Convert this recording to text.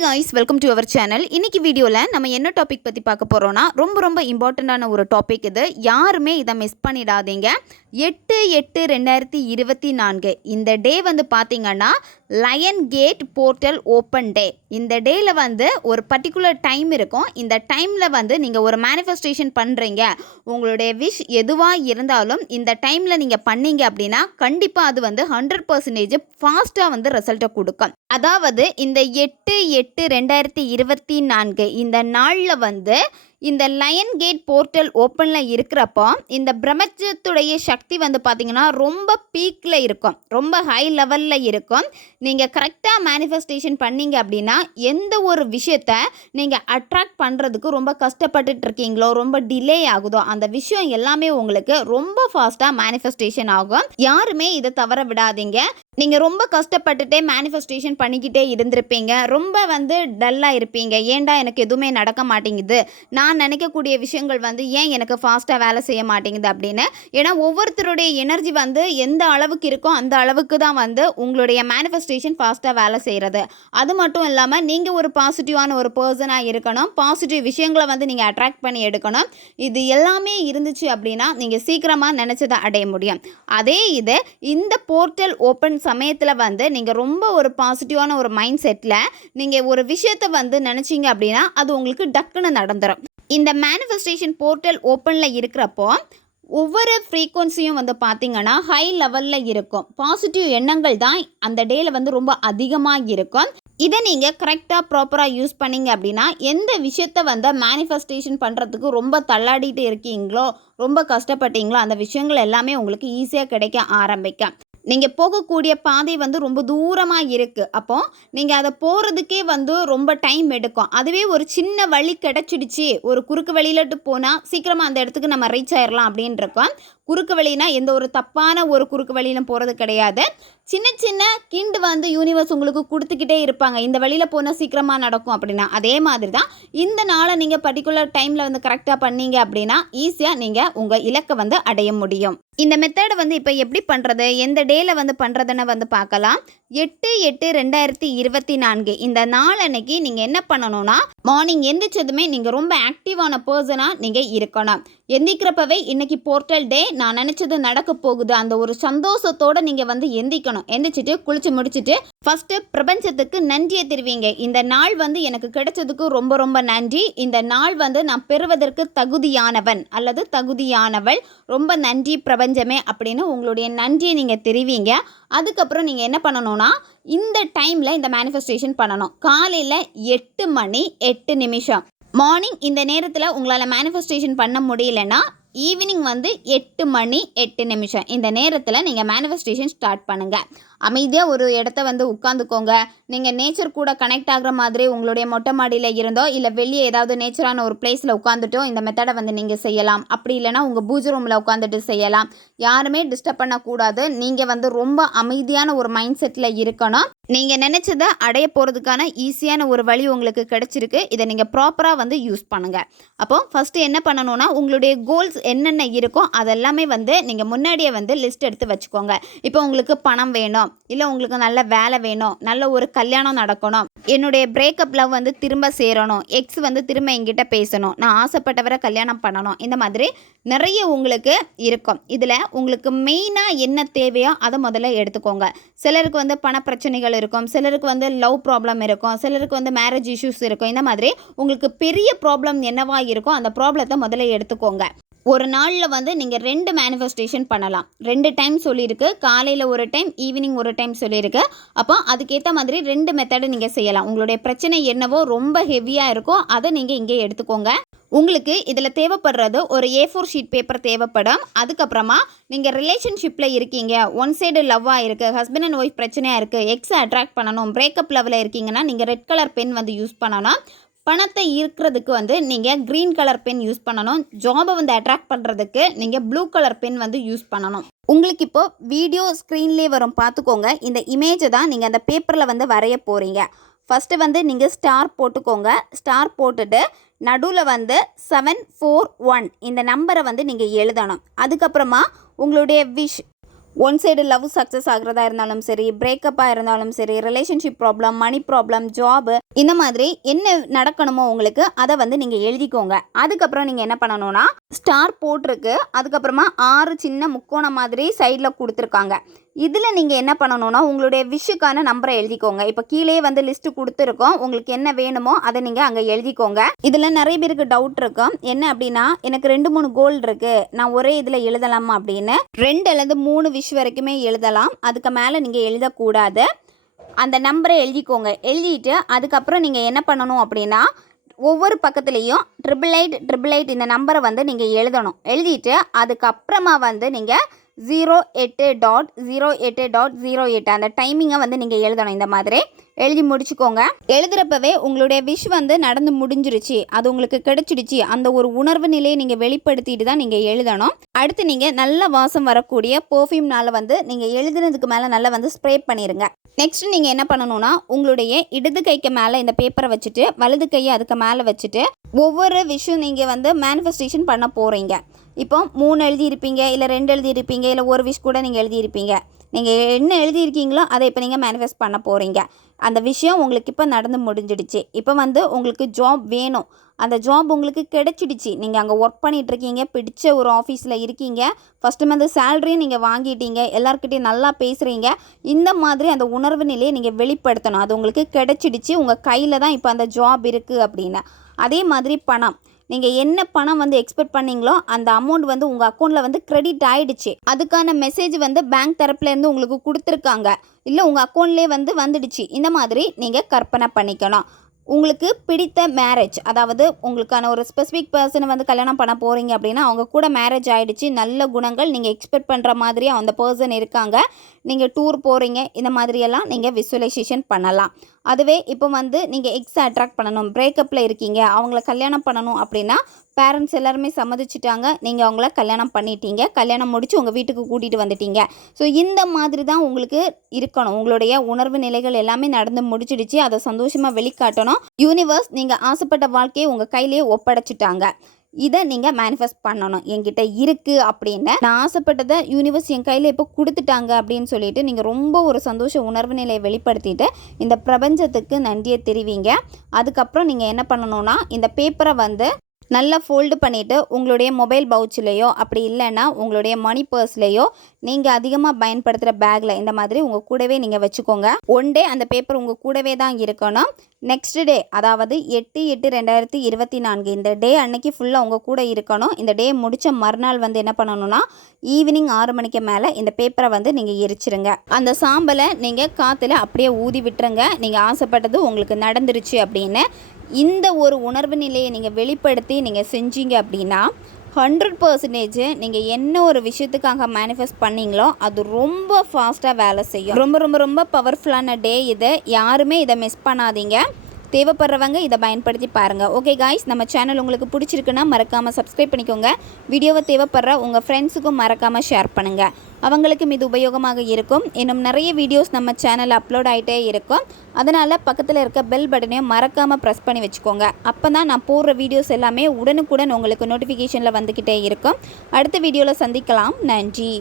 guys, welcome to our channel. இன்னைக்கு வீடியோல நம்ம என்ன டாபிக் பத்தி பார்க்க போறோம்னா ரொம்ப இம்பார்ட்டன்ட்டான ஒரு டாபிக் இது. யாருமே இத மிஸ் பண்ணிடாதீங்க. 8/8/2024 இந்த டே வந்து பாத்தீங்கன்னா lion gate portal open day. இந்த டேல வந்து ஒரு பர்టిక్యులர் டைம் இருக்கும். இந்த டைம்ல வந்து நீங்க ஒரு manifestation பண்றீங்க. உங்களுடைய விஷ் எதுவா இருந்தாலும் இந்த டைம்ல நீங்க பண்ணீங்க அப்படினா கண்டிப்பா அது வந்து 100% ஃபாஸ்டா வந்து ரிசல்ட் கொடுக்கும். அதாவது இந்த 8/8/2024 இந்த நாள்ல வந்து இந்த லயன் கேட் போர்ட்டல் ஓப்பனில் இருக்கிறப்போ இந்த பிரம்மச்சத்துடைய சக்தி வந்து பார்த்திங்கன்னா ரொம்ப பீக்கில் இருக்கும், ரொம்ப ஹை லெவலில் இருக்கும். நீங்கள் கரெக்டாக மேனிஃபெஸ்டேஷன் பண்ணீங்க அப்படின்னா எந்த ஒரு விஷயத்த நீங்கள் அட்ராக்ட் பண்ணுறதுக்கு ரொம்ப கஷ்டப்பட்டுட்டு இருக்கீங்களோ, ரொம்ப டிலே ஆகுதோ அந்த விஷயம் எல்லாமே உங்களுக்கு ரொம்ப ஃபாஸ்ட்டாக மேனிஃபெஸ்டேஷன் ஆகும். யாருமே இதை தவற விடாதீங்க. நீங்கள் ரொம்ப கஷ்டப்பட்டுட்டே மேனிஃபெஸ்டேஷன் பண்ணிக்கிட்டே இருந்திருப்பீங்க, ரொம்ப வந்து டல்லாக இருப்பீங்க. ஏன்டா எனக்கு எதுவுமே நடக்க மாட்டேங்குது, நான் நினைக்கக்கூடிய விஷயங்கள் வந்து ஏன் எனக்கு ஃபாஸ்ட்டாக வேலை செய்ய மாட்டேங்குது அப்படின்னு. ஏன்னா ஒவ்வொருத்தருடைய எனர்ஜி வந்து எந்த அளவுக்கு இருக்கோ அந்த அளவுக்கு தான் வந்து உங்களுடைய மேனிஃபெஸ்டேஷன் ஃபாஸ்ட்டாக வேலை செய்கிறது. அது மட்டும் இல்லாமல் நீங்கள் ஒரு பாசிட்டிவான ஒரு பர்சனாக இருக்கணும், பாசிட்டிவ் விஷயங்களை வந்து நீங்கள் அட்ராக்ட் பண்ணி எடுக்கணும். இது எல்லாமே இருந்துச்சு அப்படின்னா நீங்கள் சீக்கிரமாக நினச்சதை அடைய முடியும். அதே இது இந்த போர்ட்டல் ஓப்பன் சமயத்தில் வந்து நீங்கள் ரொம்ப ஒரு பாசிட்டிவான ஒரு மைண்ட் செட்டில் நீங்கள் ஒரு விஷயத்தை வந்து நினச்சிங்க அப்படின்னா அது உங்களுக்கு டக்குன்னு நடந்துடும். இந்த மேனிஃபெஸ்டேஷன் போர்ட்டல் ஓப்பனில் இருக்கிறப்போ ஒவ்வொரு ஃப்ரீக்வன்சியும் வந்து பார்த்திங்கன்னா ஹை லெவலில் இருக்கும். பாசிட்டிவ் எண்ணங்கள் தான் அந்த டேயில் வந்து ரொம்ப அதிகமாக இருக்கும். இதை நீங்கள் கரெக்டாக ப்ராப்பராக யூஸ் பண்ணிங்க அப்படின்னா எந்த விஷயத்தை வந்து மேனிஃபெஸ்டேஷன் பண்ணுறதுக்கு ரொம்ப தள்ளாடிட்டு இருக்கீங்களோ, ரொம்ப கஷ்டப்பட்டீங்களோ அந்த விஷயங்கள் எல்லாமே உங்களுக்கு ஈஸியாக கிடைக்க ஆரம்பிக்கும். நீங்கள் போகக்கூடிய பாதை வந்து ரொம்ப தூரமாக இருக்குது. அப்போது நீங்கள் அதை போகிறதுக்கே வந்து ரொம்ப டைம் எடுக்கும். அதுவே ஒரு சின்ன வழி கிடச்சிடுச்சு, ஒரு குறுக்கு வழியிலட்டு போனால் சீக்கிரமாக அந்த இடத்துக்கு நம்ம ரீச் ஆயிடலாம் அப்படின்னு இருக்கோம். குறுக்கு வழினா எந்த ஒரு தப்பான ஒரு குறுக்கு வழியிலும் போகிறது கிடையாது. சின்ன கிண்டு வந்து யூனிவர்ஸ் உங்களுக்கு கொடுத்துக்கிட்டே இருப்பாங்க, இந்த வழியில் போனால் சீக்கிரமாக நடக்கும் அப்படின்னா. அதே மாதிரி தான் இந்த நாளை நீங்கள் பர்டிகுலர் டைமில் வந்து கரெக்டாக பண்ணீங்க அப்படின்னா ஈஸியாக நீங்கள் உங்கள் இலக்கை வந்து அடைய முடியும். இந்த மெத்தடை வந்து இப்போ எப்படி பண்ணுறது, எந்த டேயில் வந்து பண்ணுறதுன்னு வந்து பார்க்கலாம். 8/8/2024 இந்த நாள் அன்னைக்கு நீங்கள் என்ன பண்ணணும்னா மார்னிங் எந்திரிச்சதுமே நீங்கள் ரொம்ப ஆக்டிவான பர்சனாக நீங்கள் இருக்கணும். எந்திக்கிறப்பவே இன்னைக்கு போர்ட்டல் டே, நான் நினச்சது நடக்க போகுது அந்த ஒரு சந்தோஷத்தோடு நீங்கள் வந்து எந்திக்கணும். எந்திரிச்சிட்டு குளிச்சு முடிச்சுட்டு ஃபஸ்ட்டு பிரபஞ்சத்துக்கு நன்றியை தெரிவிங்க. இந்த நாள் வந்து எனக்கு கிடைச்சதுக்கு ரொம்ப நன்றி, இந்த நாள் வந்து நான் பெறுவதற்கு தகுதியானவன் அல்லது தகுதியானவள், ரொம்ப நன்றி பிரபஞ்சமே அப்படின்னு உங்களுடைய நன்றியை நீங்கள் தெரிவிங்க. அதுக்கப்புறம் நீங்கள் என்ன பண்ணணும்னா இந்த டைமில் இந்த மேனிஃபெஸ்டேஷன் பண்ணணும். காலையில் 8:08 மார்னிங் இந்த நேரத்தில் உங்களால் மேனிஃபெஸ்டேஷன் பண்ண முடியலன்னா ஈவினிங் வந்து 8:08 இந்த நேரத்தில் நீங்கள் மேனிஃபெஸ்டேஷன் ஸ்டார்ட் பண்ணுங்கள். அமைதியாக ஒரு இடத்த வந்து உட்காந்துக்கோங்க. நீங்கள் நேச்சர் கூட கனெக்ட் ஆகிற மாதிரி உங்களுடைய மொட்டை மாடியில் இருந்தோ இல்லை வெளியே ஏதாவது நேச்சரான ஒரு பிளேஸில் உட்காந்துட்டோ இந்த மெத்தடை வந்து நீங்கள் செய்யலாம். அப்படி இல்லைனா உங்கள் பூஜை ரூமில் உட்காந்துட்டு செய்யலாம். யாருமே டிஸ்டர்ப் பண்ணக்கூடாது. நீங்கள் வந்து ரொம்ப அமைதியான ஒரு மைண்ட் செட்டில் இருக்கணும். நீங்கள் நினச்சதை அடைய போகிறதுக்கான ஈஸியான ஒரு வழி உங்களுக்கு கிடச்சிருக்கு. இதை நீங்கள் ப்ராப்பராக வந்து யூஸ் பண்ணுங்கள். அப்போது ஃபஸ்ட்டு என்ன பண்ணணும்னா உங்களுடைய கோல்ஸ் என்னென்ன இருக்கோ அதெல்லாமே வந்து நீங்கள் முன்னாடியே வந்து லிஸ்ட் எடுத்து வச்சுக்கோங்க. இப்போ உங்களுக்கு பணம் வேணும், இல்லை உங்களுக்கு நல்ல வேலை வேணும், நல்ல ஒரு கல்யாணம் நடக்கணும், என்னுடைய பிரேக்கப் லவ் வந்து திரும்ப சேரணும், எக்ஸ் வந்து திரும்ப என்கிட்ட பேசணும், நான் ஆசைப்பட்டவரை கல்யாணம் பண்ணணும், இந்த மாதிரி நிறைய உங்களுக்கு இருக்கும். இதில் உங்களுக்கு மெயினாக என்ன தேவையோ அதை முதல்ல எடுத்துக்கோங்க. சிலருக்கு வந்து பண பிரச்சனைகள் இருக்கும், சிலருக்கு வந்து லவ் ப்ராப்ளம் இருக்கும், சிலருக்கு வந்து மேரேஜ் இஷ்யூஸ் இருக்கும். இந்த மாதிரி உங்களுக்கு பெரிய ப்ராப்ளம் என்னவா இருக்கோ அந்த ப்ராப்ளத்தை முதல்ல எடுத்துக்கோங்க. ஒரு நாளில் வந்து நீங்கள் 2 மேனிஃபெஸ்டேஷன் பண்ணலாம். 2 டைம் சொல்லியிருக்கு, காலையில் ஒரு டைம், ஈவினிங் ஒரு டைம் சொல்லியிருக்கு. அப்போ அதுக்கேற்ற மாதிரி 2 மெத்தடை நீங்கள் செய்யலாம். உங்களுடைய பிரச்சனை என்னவோ ரொம்ப ஹெவியாக இருக்கோ அதை நீங்கள் இங்கே எடுத்துக்கோங்க. உங்களுக்கு இதில் தேவைப்படுறது ஒரு A4 ஷீட் பேப்பர் தேவைப்படும். அதுக்கப்புறமா நீங்கள் ரிலேஷன்ஷிப்பில் இருக்கீங்க, ஒன் சைடு லவ்வாக இருக்குது, ஹஸ்பண்ட் அண்ட் ஒய்ஃப் பிரச்சனையாக இருக்குது, எக்ஸை அட்ராக்ட் பண்ணணும், பிரேக்கப் லெவலில் இருக்கீங்கன்னா நீங்கள் ரெட் கலர் பென் வந்து யூஸ் பண்ணணும். பணத்தை ஈர்க்கிறதுக்கு வந்து நீங்கள் க்ரீன் கலர் பென் யூஸ் பண்ணணும். ஜாபை வந்து அட்ராக்ட் பண்ணுறதுக்கு நீங்கள் ப்ளூ கலர் பென் வந்து யூஸ் பண்ணணும். உங்களுக்கு இப்போ வீடியோ ஸ்க்ரீன்லேயே வரும், பார்த்துக்கோங்க. இந்த இமேஜை தான் நீங்கள் அந்த பேப்பரில் வந்து வரைய போகிறீங்க. ஃபஸ்ட்டு வந்து நீங்கள் ஸ்டார் போட்டுக்கோங்க. ஸ்டார் போட்டுட்டு நடுவில் வந்து 741 இந்த நம்பரை வந்து நீங்கள் எழுதணும். அதுக்கப்புறமா உங்களுடைய wish one side love success ஆகிறதா இருந்தாலும் சரி, பிரேக்கப்பாக இருந்தாலும் சரி, relationship problem, money problem, job, இந்த மாதிரி என்ன நடக்கணுமோ உங்களுக்கு அதை வந்து நீங்கள் எழுதிக்கோங்க. அதுக்கப்புறம் நீங்கள் என்ன பண்ணணும்னா ஸ்டார் போட்டிருக்கு, அதுக்கப்புறமா 6 சின்ன முக்கோணம் மாதிரி சைடில் கொடுத்துருக்காங்க. இதில் நீங்கள் என்ன பண்ணணும்னா உங்களுடைய விஷுக்கான நம்பரை எழுதிக்கோங்க. இப்போ கீழே வந்து லிஸ்ட்டு கொடுத்துருக்கோம், உங்களுக்கு என்ன வேணுமோ அதை நீங்கள் அங்கே எழுதிக்கோங்க. இதில் நிறைய பேருக்கு டவுட் இருக்கும், என்ன அப்படின்னா எனக்கு 2-3 கோல் இருக்குது, நான் ஒரே இதில் எழுதலாமா அப்படின்னு. 2 அல்லது 3 விஷ் வரைக்குமே எழுதலாம், அதுக்கு மேலே நீங்கள் எழுதக்கூடாது. அந்த நம்பரை எழுதிக்கோங்க. எழுதிட்டு அதுக்கப்புறம் நீங்கள் என்ன பண்ணணும் அப்படின்னா ஒவ்வொரு பக்கத்துலேயும் 888 இந்த நம்பரை வந்து நீங்கள் எழுதணும். எழுதிட்டு அதுக்கப்புறமா வந்து நீங்கள் 08.08.08 அந்த டைமிங்கை வந்து நீங்கள் எழுதணும். இந்த மாதிரி எழுதி முடிச்சுக்கோங்க. எழுதுகிறப்பவே உங்களுடைய விஷ் வந்து நடந்து முடிஞ்சிருச்சு, அது உங்களுக்கு கிடைச்சிடுச்சு, அந்த ஒரு உணர்வு நிலையை நீங்கள் வெளிப்படுத்திட்டு தான் நீங்கள் எழுதணும். அடுத்து நீங்கள் நல்ல வாசம் வரக்கூடிய பர்ஃப்யூம்னால் வந்து நீங்கள் எழுதுனதுக்கு மேலே நல்லா வந்து ஸ்ப்ரே பண்ணிடுங்க. நெக்ஸ்ட் நீங்கள் என்ன பண்ணணும்னா உங்களுடைய இடது கைக்கு மேலே இந்த பேப்பரை வச்சுட்டு வலது கையை அதுக்கு மேலே வச்சுட்டு ஒவ்வொரு விஷயம் நீங்கள் வந்து மேனிஃபெஸ்டேஷன் பண்ண போகிறீங்க. இப்போ 3 எழுதியிருப்பீங்க, இல்லை 2 எழுதியிருப்பீங்க, இல்லை ஒரு விஷ் கூட நீங்கள் எழுதியிருப்பீங்க. நீங்கள் என்ன எழுதியிருக்கீங்களோ அதை இப்போ நீங்கள் மேனிஃபெஸ்ட் பண்ண போகிறீங்க. அந்த விஷயம் உங்களுக்கு இப்போ நடந்து முடிஞ்சிடுச்சு. இப்போ வந்து உங்களுக்கு ஜாப் வேணும், அந்த ஜாப் உங்களுக்கு கிடைச்சிடுச்சு, நீங்கள் அங்கே ஒர்க் பண்ணிகிட்ருக்கீங்க, பிடிச்ச ஒரு ஆஃபீஸில் இருக்கீங்க, ஃபஸ்ட்டு மந்த் சேலரியும் நீங்கள் வாங்கிட்டீங்க, எல்லாருக்கிட்டையும் நல்லா பேசுகிறீங்க. இந்த மாதிரி அந்த உணர்வு நிலையை நீங்கள் வெளிப்படுத்தணும். அது உங்களுக்கு கிடைச்சிடுச்சு, உங்கள் கையில் தான் இப்போ அந்த ஜாப் இருக்குது அப்படின்னு. அதே மாதிரி பணம், நீங்கள் என்ன பணம் வந்து எக்ஸ்பெக்ட் பண்ணீங்களோ அந்த அமௌண்ட் வந்து உங்கள் அக்கௌண்ட்டில் வந்து கிரெடிட் ஆகிடுச்சு. அதுக்கான மெசேஜ் வந்து பேங்க் தரப்புலேருந்து உங்களுக்கு கொடுத்துருக்காங்க, இல்லை உங்கள் அக்கௌண்ட்லேயே வந்து வந்துடுச்சு. இந்த மாதிரி நீங்கள் கற்பனை பண்ணிக்கணும். உங்களுக்கு பிடித்த மேரேஜ், அதாவது உங்களுக்கான ஒரு ஸ்பெசிஃபிக் பர்சனை வந்து கல்யாணம் பண்ண போகிறீங்க அப்படின்னா அவங்க கூட மேரேஜ் ஆகிடுச்சு, நல்ல குணங்கள், நீங்கள் எக்ஸ்பெக்ட் பண்ணுற மாதிரி அந்த பர்சன் இருக்காங்க, நீங்கள் டூர் போகிறீங்க, இந்த மாதிரியெல்லாம் நீங்கள் விசுவலைசேஷன் பண்ணலாம். அதுவே இப்போ வந்து நீங்கள் எக்ஸ் அட்ராக்ட் பண்ணணும், பிரேக்கப்பில் இருக்கீங்க, அவங்கள கல்யாணம் பண்ணணும் அப்படின்னா பேரண்ட்ஸ் எல்லாருமே சம்மதிச்சிட்டாங்க, நீங்கள் அவங்கள கல்யாணம் பண்ணிட்டீங்க, கல்யாணம் முடித்து உங்கள் வீட்டுக்கு கூட்டிகிட்டு வந்துட்டீங்க. ஸோ இந்த மாதிரி தான் உங்களுக்கு இருக்கணும். உங்களுடைய உணர்வு நிலைகள் எல்லாமே நடந்து முடிச்சிடுச்சு, அதை சந்தோஷமாக வெளிக்காட்டணும். யூனிவர்ஸ் நீங்கள் ஆசைப்பட்ட வாழ்க்கையை உங்கள் கையிலேயே ஒப்படைச்சிட்டாங்க, இதை நீங்கள் மேனிஃபெஸ்ட் பண்ணணும். என்கிட்ட இருக்குது அப்படின்னு நான் ஆசைப்பட்டதை யூனிவர்ஸ் என் கையில் இப்போ கொடுத்துட்டாங்க அப்படின்னு சொல்லிட்டு நீங்கள் ரொம்ப ஒரு சந்தோஷ உணர்வு நிலையை வெளிப்படுத்திட்டு இந்த பிரபஞ்சத்துக்கு நன்றியை தெரிவிங்க. அதுக்கப்புறம் நீங்கள் என்ன பண்ணணும்னா இந்த பேப்பரை வந்து நல்லா ஃபோல்டு பண்ணிவிட்டு உங்களுடைய மொபைல் பவுச்சிலையோ அப்படி இல்லைன்னா உங்களுடைய மணி பர்ஸ்லையோ நீங்கள் அதிகமாக பயன்படுத்துகிற பேக்கில் இந்த மாதிரி உங்கள் கூடவே நீங்கள் வச்சுக்கோங்க. ஒன் டே அந்த பேப்பர் உங்கள் கூடவே தான் இருக்கணும். நெக்ஸ்ட் டே, அதாவது 8/8/2024 இந்த டே அன்னைக்கு ஃபுல்லாக உங்கள் கூட இருக்கணும். இந்த டே முடித்த மறுநாள் வந்து என்ன பண்ணணும்னா ஈவினிங் 6 மணிக்கு மேலே இந்த பேப்பரை வந்து நீங்கள் எரிச்சிருங்க. அந்த சாம்பலை நீங்கள் காற்றுல அப்படியே ஊதி விட்டுருங்க. நீங்கள் ஆசைப்பட்டது உங்களுக்கு நடந்துருச்சு அப்படின்னு இந்த ஒரு உணர்வு நிலையை நீங்கள் வெளிப்படுத்தி நீங்கள் செஞ்சீங்க அப்படின்னா 100% நீங்கள் என்ன ஒரு விஷயத்துக்காக மேனிஃபெஸ்ட் பண்ணீங்களோ அது ரொம்ப ஃபாஸ்ட்டாக வேலை செய்யும். ரொம்ப ரொம்ப ரொம்ப பவர்ஃபுல்லான டே இது. யாருமே இதை மிஸ் பண்ணாதீங்க. தேவைப்படுறவங்க இதை பயன்படுத்தி பாருங்கள். ஓகே காய்ஸ், நம்ம சேனல் உங்களுக்கு பிடிச்சிருக்குன்னா மறக்காமல் சப்ஸ்கிரைப் பண்ணிக்கோங்க. வீடியோவை தேவைப்படுற உங்கள் ஃப்ரெண்ட்ஸுக்கும் மறக்காமல் ஷேர் பண்ணுங்கள், அவங்களுக்கும் இது உபயோகமாக இருக்கும். இன்னும் நிறைய வீடியோஸ் நம்ம சேனலில் அப்லோட் ஆகிட்டே இருக்கும். அதனால் பக்கத்தில் இருக்க பெல் பட்டனையும் மறக்காமல் ப்ரெஸ் பண்ணி வச்சுக்கோங்க. அப்போ தான் நான் போடுற வீடியோஸ் எல்லாமே உடனுக்குடன் உங்களுக்கு நோட்டிஃபிகேஷனில் வந்துக்கிட்டே இருக்கும். அடுத்த வீடியோவில் சந்திக்கலாம். நன்றி.